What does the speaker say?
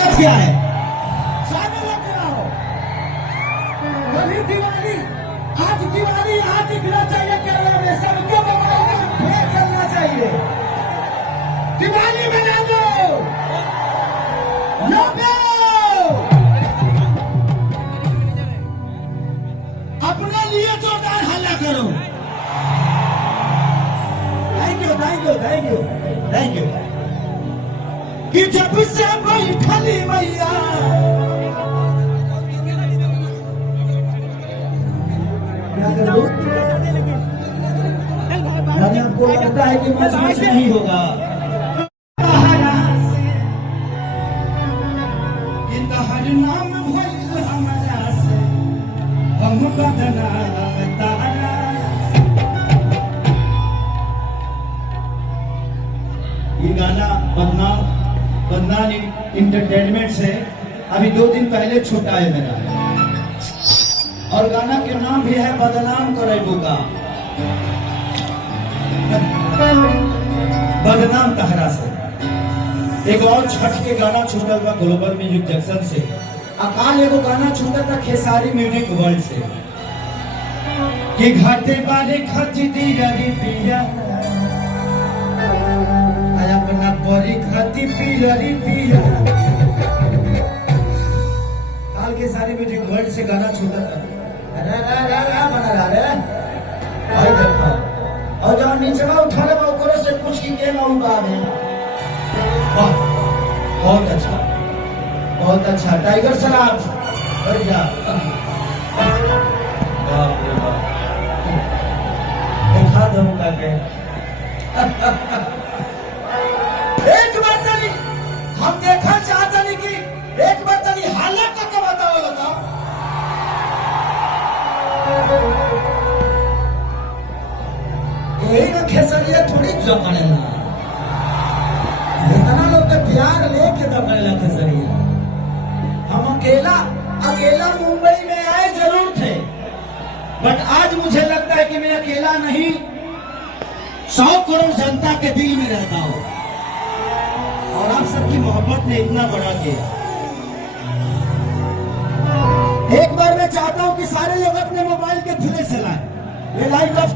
स्वागत किया है। स्वागत कराओ। कभी दिवाली, आज दिवाली आज दिखना चाहिए केरला में, सबके मोबाइल में फेर चलना चाहिए। दिवाली मना दो, अपने लिए जोरदार हल्ला करो। Thank you thank you thank you thank you. कि जब से बैठली मैया आपको लगता है कि मच मच नहीं होगा। नाम भइल हमरा से हम बदनाम तारा। ये गाना बदनाम इंटरटेनमेंट से अभी 2 दिन पहले छूटा है मेरा, और गाना के नाम भी है बदनाम करेबू का, बदनाम तहरा से। एक और छठ के गाना छूटल बा ग्लोबल म्यूजिक जंक्शन से। अकाल एगो गाना छूटा था खेसारी म्यूजिक वर्ल्ड से कि घाटे बारे खचती रही पिया अपना परी खाती पियरी पिया। काल खेसारी म्यूजिक वर्ल्ड से गाना छूटा था। बना रहा रे भाई देखो, और जहाँ नीचे में उठा ले ओकरे से पूछ की के माऊ बा में। वाह बहुत अच्छा बहुत अच्छा। टाइगर सराफ बढ़िया। बाप रे बाप, देखा दो के एक बार तनी हम देखा चाहता नहीं कि एक बार तनी हालत का बताओ बताओ। यही ना खेसरिया थोड़ी जमनेला, इतना लोग के प्यार लेके दमनेला खेसरिया। हम अकेला मुंबई में आए जरूर थे, बट आज मुझे लगता है कि मैं अकेला नहीं, 100 करोड़ जनता के दिल में रहता हूं, और आप सबकी मोहब्बत ने इतना बड़ा किया। एक बार मैं चाहता हूं कि सारे लोग अपने मोबाइल के धुले चलाएं। ये लाइट ऑफ